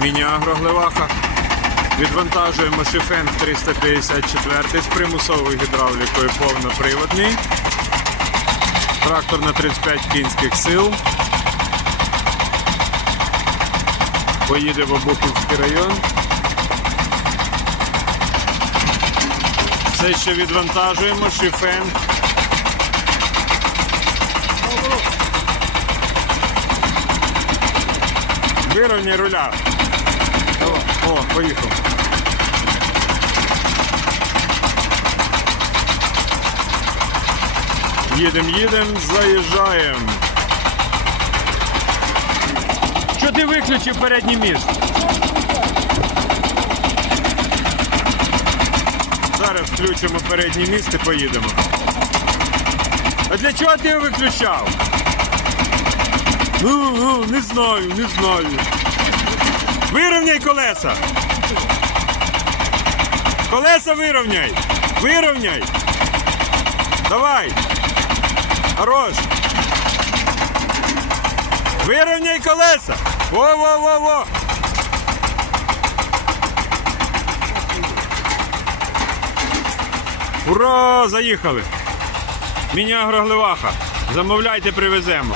Міні-агроглеваха. Відвантажуємо шифен 354 з примусовою гідравлікою повноприводний. Трактор на 35 кінських сил. Поїде в Обухівський район. Все ще відвантажуємо шифен. Вирівняй руля. Давай. О, поїхав. Їдем, їдем, заїжджаємо. Що ти виключив передній міст? Зараз включимо передній міст і поїдемо. А для чого ти його виключав? Ну, ну, не знаю, не знаю. Вирівняй колеса. Колеса вирівняй. Вирівняй. Давай. Хорош. Вирівняй колеса. Во-во-во-во. Ура! Заїхали. Міні-агроглеваха. Замовляйте, привеземо.